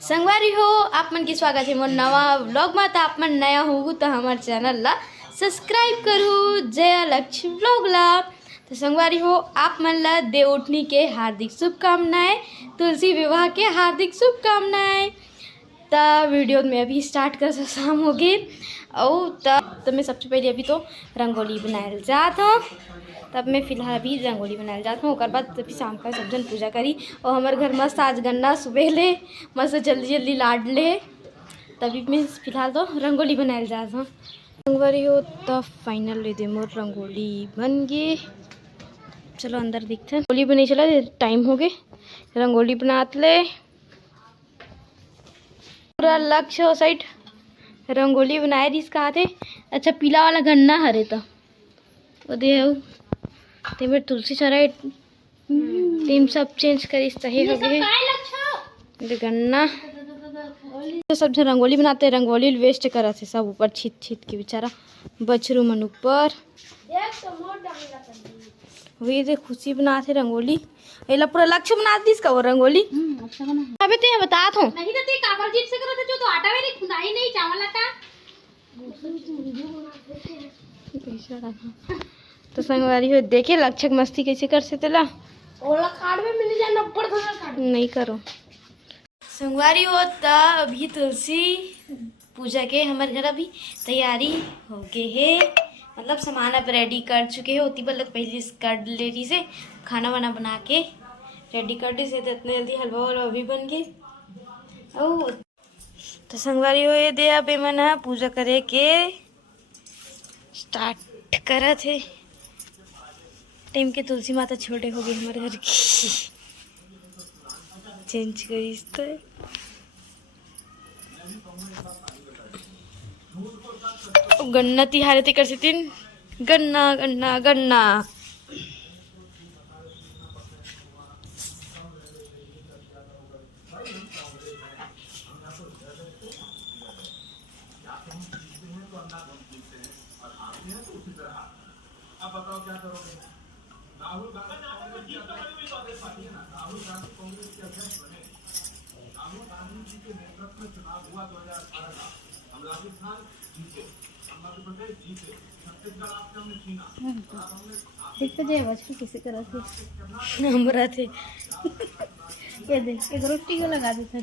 संगवारी हो आप मन के स्वागत है मोर नवा व्लॉग में। तो आप मन नया हो तो हमारे चैनल ला सब्सक्राइब करूँ जया लक्ष्य व्लॉग ला। तो संगवारी हो आप मन ला देवउठनी के हार्दिक शुभकामनाएं, तुलसी विवाह के हार्दिक शुभकामनाएं। तो वीडियो में अभी स्टार्ट कर शाम हो गई और तब मैं सबसे पहले अभी तो रंगोली बनाए जात हूँ। तब मैं फ़िलहाल अभी रंगोली बनाए जाता हूँ। और बाद तभी शाम का सब जन पूजा करी और हमारे घर मस्त आज गन्ना सुबह ले मस्त जल्दी जल्दी लाड ले। तभी मैं फ़िलहाल तो रंगोली बनाए जाता हूँ। रंगवारी हो तब फाइनल ले दे मोर रंगोली बन गए। चलो अंदर दिखते हैं। रंगोली बनी चला टाइम हो गए, रंगोली बनाते ले पूरा लक्ष्य हो साइड रंगोली बनाए रिस कहा थे। अच्छा पीला वाला गन्ना हरे तो वो दे ते में तुलसी चढ़ाई टीम सब चेंज करी सही हो गए। गन्ना तो सब जन रंगोली बनाते हैं, रंगोली वेस्ट करा थे सब ऊपर छीत छीत के बेचारा बछरू मन ऊपर वही दे खुशी बनाते रंगोली। एला पूरा लक्ष्य बना दिस का वो रंगोली अबे तो ये बता हूं नहीं तो ते काबर जीत से करत जो तो आटा में खुदाई नहीं चावल आटा तो संगवारी हो देखे लक्षक मस्ती कैसे कर से तेला ओला कार्ड में मिल जाए 90 कार्ड नहीं करो। संगवारी हो ता अभी तुलसी पूजा के हमारे घर अभी तैयारी हो गई है, मतलब सामान अब रेडी कर चुके हैं। होती बल्कि पहले कर ले रही से खाना वाना बना के रेडी कर दी से तो इतने जल्दी हलवा वलवा भी बन गए। ओ तो संगवारी हो ये दे अब मना पूजा करे के स्टार्ट करा थे। टाइम के तुलसी माता छोटे हो गए हमारे घर की चेंज करी तो गन्ना तिहारे ती कर सीतीन गन्ना गन्ना गन्ना देखते जे बच्चे किसी तरह से हमरा थे ये देख एक रोटी को लगा देते हैं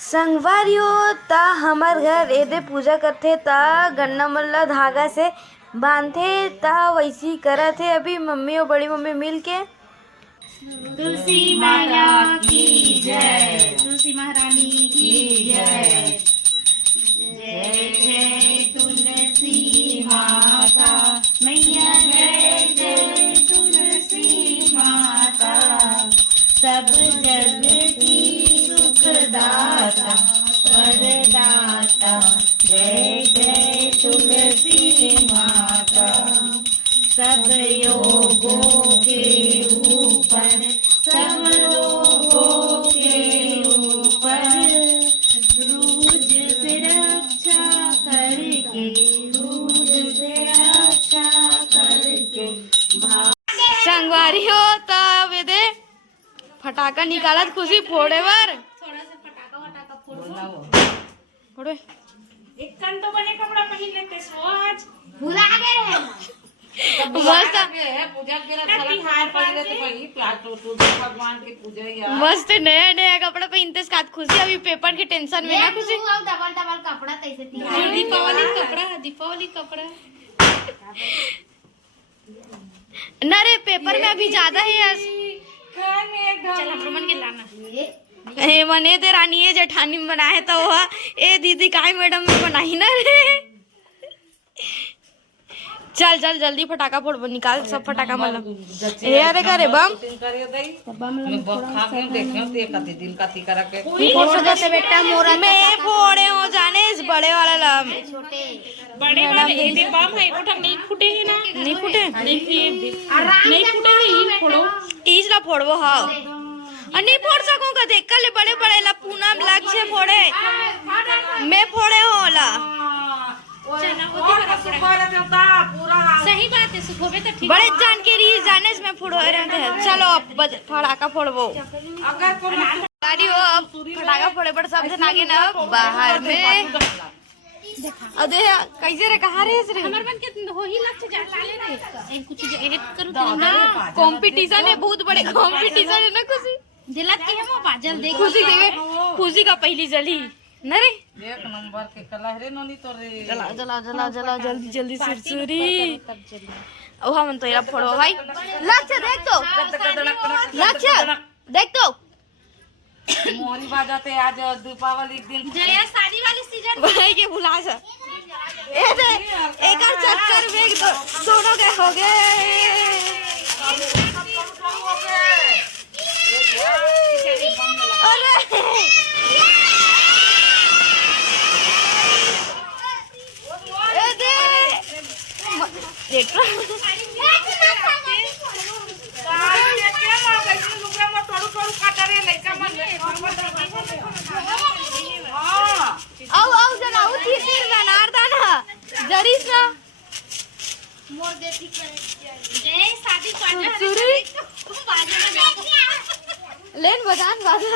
संगवारियो ता हमार घर एदे पूजा करते ता गन्ना मल्ला धागा से बांधते ता वैसी करत है अभी मम्मी और बड़ी मम्मी मिल के। तुलसी मैया की जय, तुलसी महारानी की जय। जय जय तुलसी माता मैया, जय जय तुलसी माता, सब जग की सुखदाता वरदाता। जय जय तुलसी माता, सब योगों के ऊपर, सब रोगों के ऊपर, रूज से रक्षा करके, रूज से रक्षा करके। संगवारी हो तब ये दे फटाका निकालत खुशी फोड़े बर थोड़ा सा फटाका वटाका फोड़े एक कन तो बने कपड़ा पहन लेते सो आज भुला गए मस्त भगवान की पूजा मस्त नया नया कपड़ा पहनते साथ खुशी अभी पेपर के टेंशन में ना खुशी डबल डबल कपड़ा तैसे दीपावली कपड़ा ना रे पेपर में अभी ज्यादा है आज। चल हमन के लाना ए मने दे रानी ये जेठानी में बनाए तो वह ए दीदी काहे मैडम में बनाई ना रे। चल चल जल्दी फटाका फोड़ निकाल सब फटाका मतलब ए अरे करे बम फोड़ सकते बेटा मोरा मैं फोड़े हो जाने इस बड़े वाला लम बड़े वाले ये बम है वो नहीं फूटे है ना नहीं फूटे नहीं फूटे नहीं फोड़ो इस ला फोड़बो हाँ नहीं फोड़ सकूं का देख ले बड़े बड़े ला पूनम लक्ष्य फोड़े मैं फोड़े होला सही बात है सुखोबे तो ठीक बड़े जान के लिए जाने में फोड़ो रहते हैं। चलो अब फटाका फोड़बो। गाड़ी हो अब फटाका फोड़े पर सब जन आगे ना बाहर में। अरे कैसे रे कहा रे रे हमर मन के हो ही लक्ष्य जा लाले रे ए कुछ एक करू तो ना कंपटीशन है, बहुत बड़े कंपटीशन है ना। खुशी दिलत के हम बाजल देख खुशी देवे, खुशी का पहली जली न रे। एक नंबर के कला रे नोनी तो रे जलाओ जलाओ जलाओ जलाओ जल्दी जल्दी सुरसुरी। ओ हम तो यार फोड़ो भाई। लक्ष्य देख तो, लक्ष्य देख तो। मोहरी बाजाते आज दीपावली दिन जया शादी वाली सीजन भाई के बुला सा ए दे एक और चक्कर में दोनों के हो गए। अरे ए दे देख आओ आओ जना आओ तीर तीर में नार दाना जरीस ना मोर देती जय शादी सुरसुरी बाजे में जाओ लेन बजान बाजा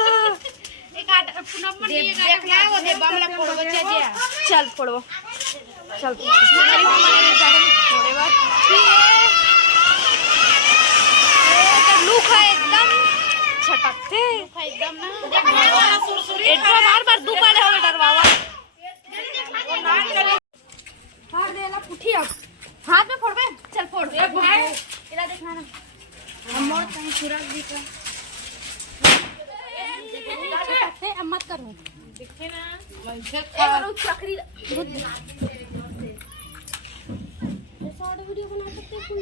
एक आठ पुनः मन ये देखना वो दे बमला फोड़ो बच्चा जे चल फोड़ो चल थोड़े बाद लुक है एकदम छटकते एकदम ना एक बार बार दो बार हो डरवावा फाड़ देला पुठी। अब हाथ में फोड़ बे, चल फोड़ इला देखना ना हम मोर कहीं सुराग दी का अब मत करो देखे ना एक और चक्री शॉर्ट वीडियो बना सकते हैं फुल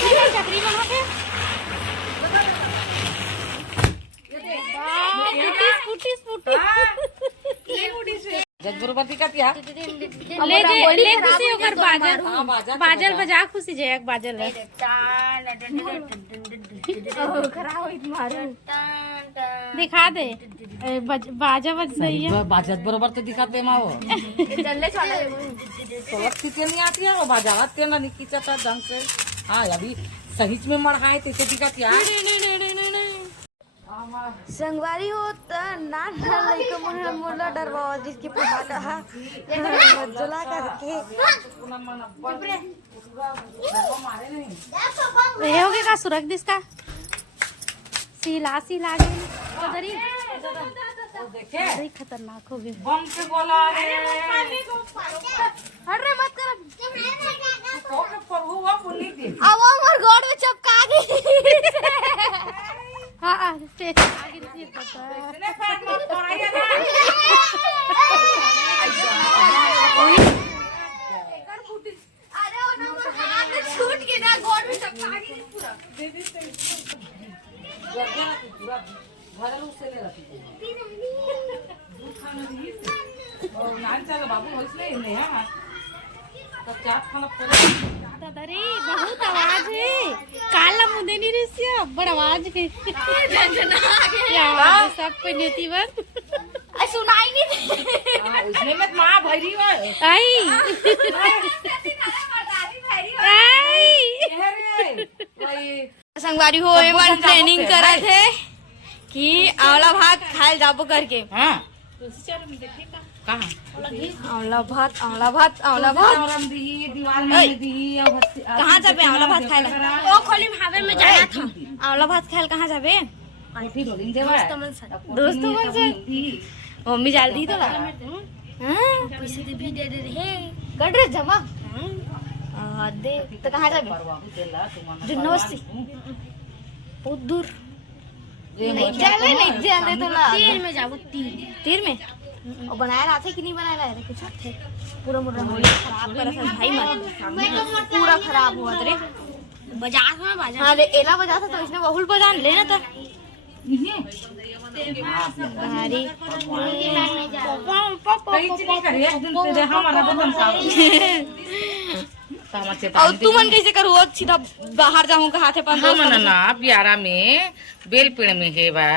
वीडियो चक्री वहाँ पे जगबुरबती का तिया ले ले खुशी होकर बाजल बाजल बजा खुशी जे एक बाजल है दिखा दे बाजा बज रही है बाजत बरोबर तो दिखाते माओ चलने चले तो के नहीं आती है वो बाजावत के ना निकीचता ढंग से। हाँ अभी सही में मढ़ाए ते दिखाती है संगवारी हो त ना ना लइका मन मोला डरवा जिसके पटाखा जला करके ये हो गया का सुरख दिस का सीला सीला के उधर ही देखे अरे खतरनाक हो गया बम से बोला अरे मत कर तो के प्रभु वो पुनी दे अब हमर गोड़ में चपका गई। हां से आगे से पता ने फैट मत पड़ाइए ना अरे वो नंबर हाथ छूट के ना गोड़ में चपका गई पूरा पूरा घर से ले रखी और नान चल बाबू होइसले नहीं है तो क्या खाना पड़े अरे बहुत आवाज है काला मुंडे नहीं रसिया बड़ आवाज है क्या सब पे नेती बस आई सुनाई नहीं हां उसने मत मां भैरी हो आई कोई संगवारी हो एमन ट्रेनिंग करा थे कि आंवला भात खाए जाबो करके। हां कहां आंवला भात आंवला भात आंवला भात औरम दी दीवार में दी अब कहाँ जाबे आंवला भात खाए ला? ओ खोली हावे में जाना था आंवला भात खाए कहाँ जाबे? ऐसी रोलिंग देवा दोस्तों मन से मम्मी जाल दी तो ला पैसे दे भी दे रहे कर रे जमा दे तो कहाँ जाबे? जुन्नवस्ती बहुत दूर नहीं जाले तो ला तीर में जाओ तीर में और बनाया रहा थे कि नहीं बनाया रहा कुछ थे पूरा मुर्रा होली खराब करा था भाई मत पूरा खराब हुआ रे बाजार में बाजार हाँ रे एला बजा था तो इसने बहुल बजान लेना था भारी कहीं चीज नहीं करी एक दिन ते हमारा बदन सा तो हम चेता और तू मन कैसे करू अब सीधा बाहर जाऊं का हाथे पर हम ना बियारा में बेल पेड़ में है बा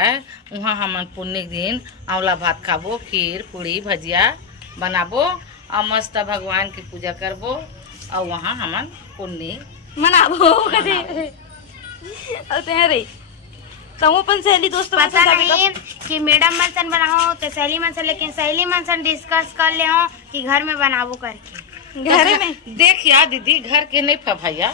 वहाँ हम पुण्य के दिन आंवला भात खाबो, खीर पूरी भजिया बनाबो और मस्त भगवान की पूजा करबो और वहाँ हम पुण्य मनाबो कदे और तेरे तुम अपन सहेली दोस्त पता नहीं कि मैडम मन सन बनाओ तो सहेली मन सन, लेकिन सहेली मन सन डिस्कस कर ले हो कि घर में बनाबो करके। घर में देख यार दीदी घर के नहीं भैया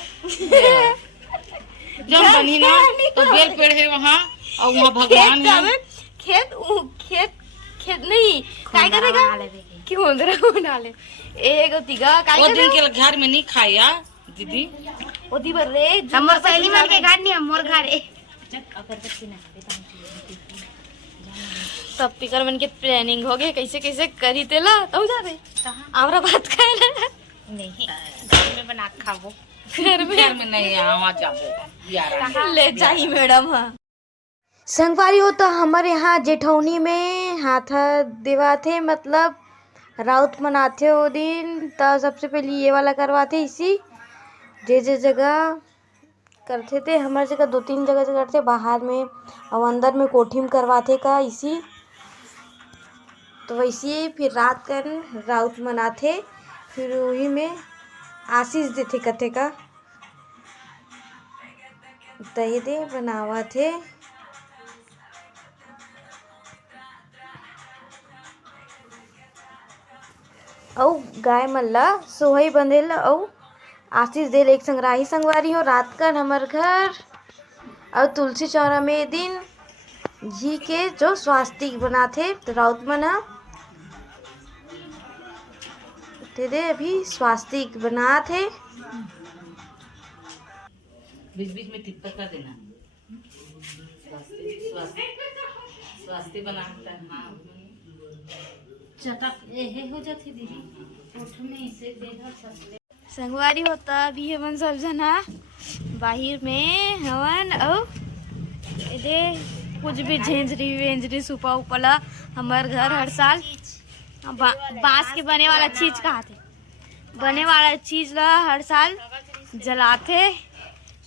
जब बनी ना तो बेल पेड़ है वहाँ और वहाँ भगवान है। खेत खेत नहीं काय करेगा क्यों अंदर बना ले एक तिगा काय वो दिन के घर में नहीं खाया दीदी ओदी बर रे हमर सहेली मन के घर नहीं, मोर घर है। तब पिकर मन के प्लानिंग हो गए कैसे कैसे करी तेला तो जा रे हमरा बात खाए नहीं घर में बना के खाबो, घर में नहीं वहाँ जाबो बियारा ले जाही मैडम। हाँ संगवारी हो तो हमारे यहाँ जेठौनी में हाथ दिवाते मतलब राउत मनाते हो दिन तो सबसे पहले ये वाला करवाते इसी जे जगह करते थे। हमारे जगह 2-3 जगह से करते बाहर में और अंदर में कोठी में करवाते का इसी तो वैसे फिर रात कर राउत मनाते फिर वही में आशीष देते कथे का दही दे बनावा थे। औ गाय मल्ला सोहई बंधेल औ आशीष देल एक संगराही संगवारी हो रात का हमार घर और तुलसी चौरा में दिन घी के जो स्वास्तिक बनाते तो राउत मना दे अभी स्वास्तिक बना थे। बीच बीच में टिप्पा कर देना स्वास्थ्य बनाता है। हाँ चटक ये हो जाती दीदी उठने से देखा संगवारी होता अभी हमन सब जना बाहर में हवन और दे कुछ भी झेंझरी वेंझरी सुपा उपला हमार घर हर साल बांस के बने वाला चीज कहते बने वाला चीज ला हर साल जलाते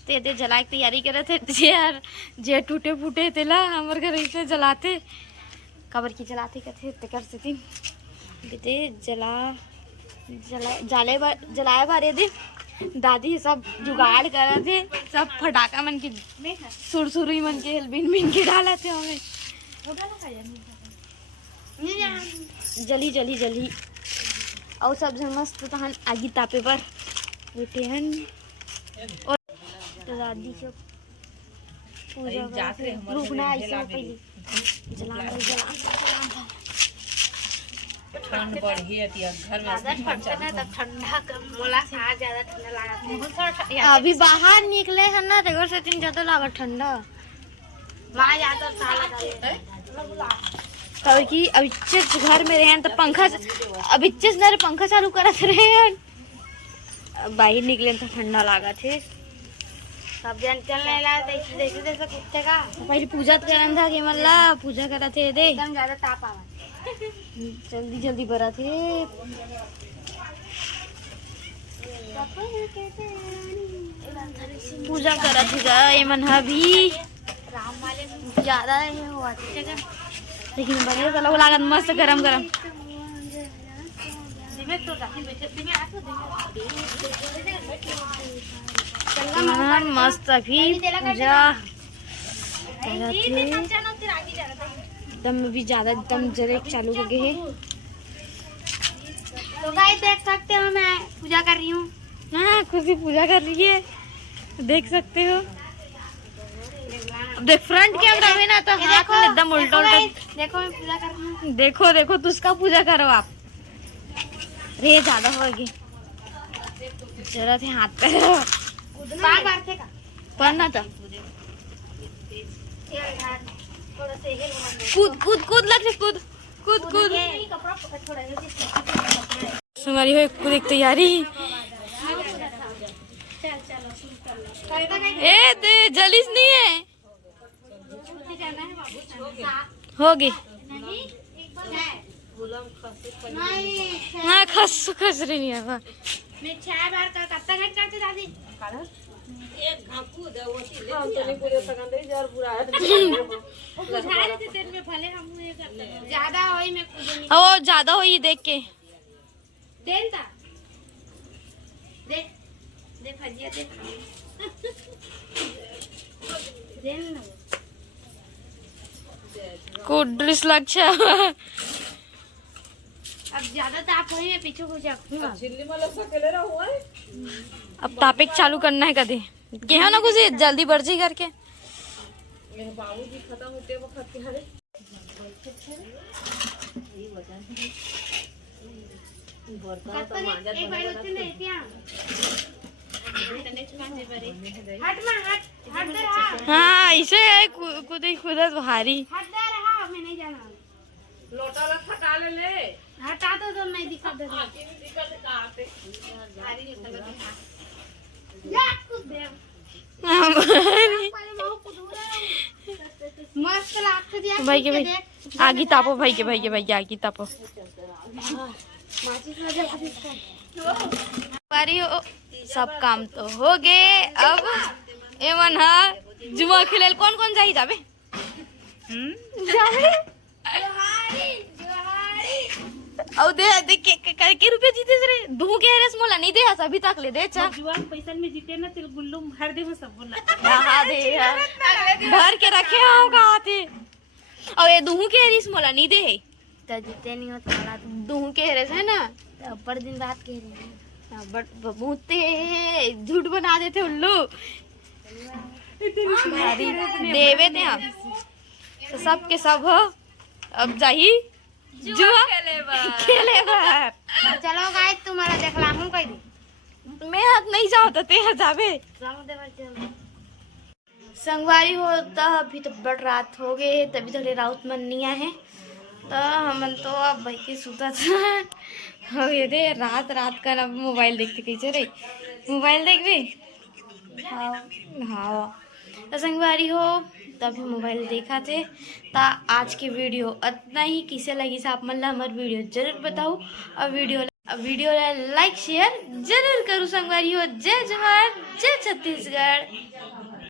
ते जलाए की तैयारी करे थे यार जे टूटे फूटे तेला हमार घर ऐसे जलाते कबर की जलाते कथे ते कर से दिन बेटे जलाए बारे दे दादी सब जुगाड़ करे थे सब फटाका मन के सुरसुरी मन के बिन बिन के डाला थे हमें जली जली जली और सब जन मस्त तहन आगी तापे पर बैठे हन और तो दादी सब पूजा रुकना ऐसे पहले जला ठंड बढ़ी है घर में ठंडा मोला से ज्यादा ठंडा लगा। अभी बाहर निकले हैं ना देखो से दिन ज्यादा लगा ठंडा वहाँ ज्यादा साला क्योंकि अब घर में रहे तो पंखा अब इच्छे पंखा चालू करत रहे हैं बाहर निकले तो ठंडा लगा थे सब जन चलने लगा जैसे कुत्ते का पहले पूजा करन था कि मल्ला पूजा करा थे दे एकदम ज्यादा ताप आवा जल्दी जल्दी बरा थे पूजा करा थे एमन भी राम वाले ज्यादा ये हुआ लेकिन बढ़िया चलो लागत मस्त गरम गरम मस्त अभी पूजा एकदम भी ज्यादा एकदम जरे चालू हो गए है। तो गाइस देख सकते हो मैं पूजा कर रही हूँ। हाँ खुशी पूजा कर रही है देख सकते हो। अब देख फ्रंट कैमरा में ना तो हाथ में एकदम उल्टा उल्टा देखो मैं पूजा कर रही हूँ। देखो देखो तो उसका पूजा करो आप रे ज्यादा होगी जरा थे हाथ पे बार बार थे का पढ़ना था कूद कूद कूद लग रही कूद कूद कूद हमारी हो कूद एक तैयारी ए दे जलीस नहीं है होगी हाँ खस खस रही है मैं 6 बार का कब तक करते दादी ज्यादा होई मैं कूदे वो ज्यादा हो ये देख के देन ता दे दे भजिया दे देन ना कुड्रिस लक्ष्य अब ज्यादा ताप होई मैं पीछे को जाऊंगा अब टॉपिक चालू करना है कदे क्या ना कुछ जल्दी बर्जी करके एक बार होते ना इतिया हट मा हट हट दे रहा हाँ ऐसे है खुद खुद भारी हट दे रहा मैं नहीं जाना लोटा ला फटा ले हटा तो मैं दिखा दे या कूद दे मस्त लागत दिया भाई के भाई आगी तापो भाई के आगी तापो माचिस लगा दे बारी हो सब काम तो हो गए अब एमन हा जुआ खेले कौन कौन जाई जाबे जाबे औ दे के रुपए जीते रे दू के रेस मोला नहीं दे अभी तक ले दे चा जुआ पैसा में जीते ना तेल गुल्लू भर दे सब बोला हां दे भर के रखे होगा आते और ये दूह के रेस मोला नहीं दे तो जीते नहीं हो थोड़ा दूह के रेस है ना तो ऊपर दिन रात कह रही बट बबूते झूठ बना देते उल्लू देवे थे हम तो सब के सब हो अब जाही जुआ खेले बार चलो गाइस तुम्हारा देखला हूं कह मैं हाथ नहीं जाओ तो ते जावे जाओ देवर चल संगवारी होता अभी तो बड़ रात हो गए तभी थोड़े राउत मन नहीं आए तो हमन तो अब भाई के सुता था हो गए थे रात रात का ना मोबाइल देखते कैसे रे मोबाइल देख भी हाँ हाँ तो संगवारी हो तभी मोबाइल देखा थे ता आज की वीडियो इतना ही किसे लगी से आप मन ला हमारी वीडियो जरूर बताओ और वीडियो लाइक शेयर जरूर करूँ संगवारी हो जय जोहार जय छत्तीसगढ़।